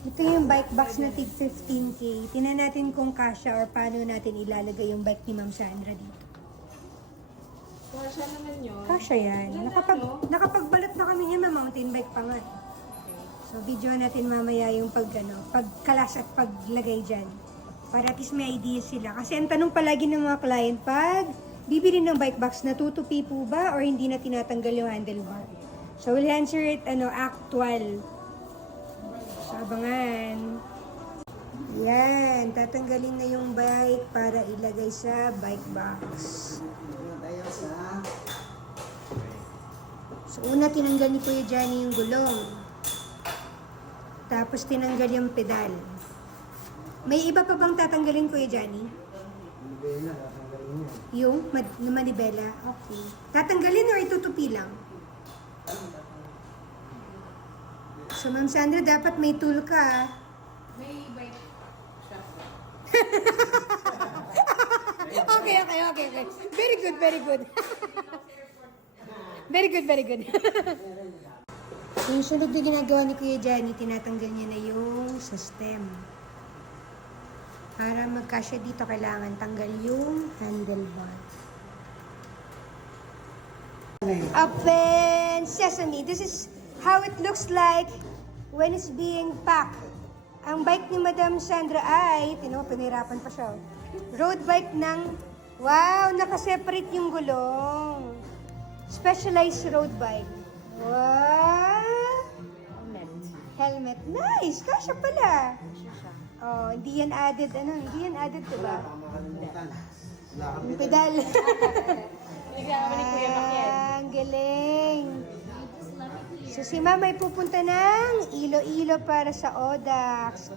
Ito yung bike box na tig 15K. Tingnan natin kung kasya or paano natin ilalagay yung bike ni Ma'am Sandra dito. Kasya naman yun. Kasya yan. Ganda, no? Nakapagbalot na kami niya, mountain bike pa nga. So, video natin mamaya yung pagkalas at paglagay dyan. Para at least may idea sila. Kasi ang tanong palagi ng mga client, pag bibili ng bike box, natutupi po ba or hindi na tinatanggal yung handlebar? So, we'll answer it, actual. So, abangan. Yan, tatanggalin na yung bike para ilagay sa bike box. So, una tinanggal ni Kuya Johnny yung gulong. Tapos tinanggal yung pedal. May iba pa bang tatanggalin, Kuya Johnny? Manibela, tatanggalin niya. Yung manibela? Okay. Tatanggalin or itutupi lang? So, Ma'am Sandra, dapat may tool ka. May bike shop. Okay. Very good. Very good. Yung sunod na ginagawa ni Kuya Johnny, tinatanggal niya na yung sa stem. Para magkasya dito, kailangan tanggal yung handlebar. Open sesame. This is how it looks like when it's being packed. Ang bike ni Madam Sandra ay, pinahirapan pa siya. Road bike ng, wow, nakaseparate yung gulong. Specialized road bike. Wow! Helmet. Nice! Kasya pala. Oh, hindi yan added, diba? Makalimutan. Wala kang Yung pedal. Nagkakaroon ni Kuya Makian. Ang galing. So si Ma'am ay pupunta ng Iloilo para sa Odax.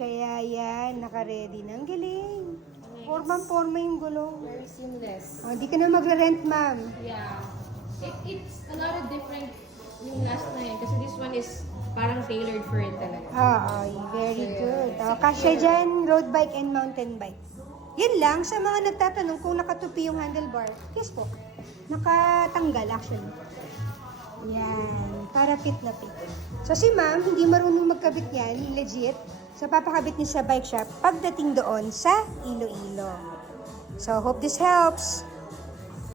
Kaya yan, naka-ready na. Ang galing. Forma yung gulong. Very seamless. Oh, hindi ka na magre-rent, Ma'am. Yeah. It's a lot of different yung last na yun. Kasi this one is parang tailored for it talaga. Very good. Oh, kasya dyan, road bike and mountain bike. Yan lang, sa mga nagtatanong kung nakatupi yung handlebar. Yes po. Nakatanggal, actually. Yan. Para fit na fit. So si Ma'am, hindi marunong magkabit yan, legit. So papakabit niya sa bike shop pagdating doon sa Iloilo. So hope this helps.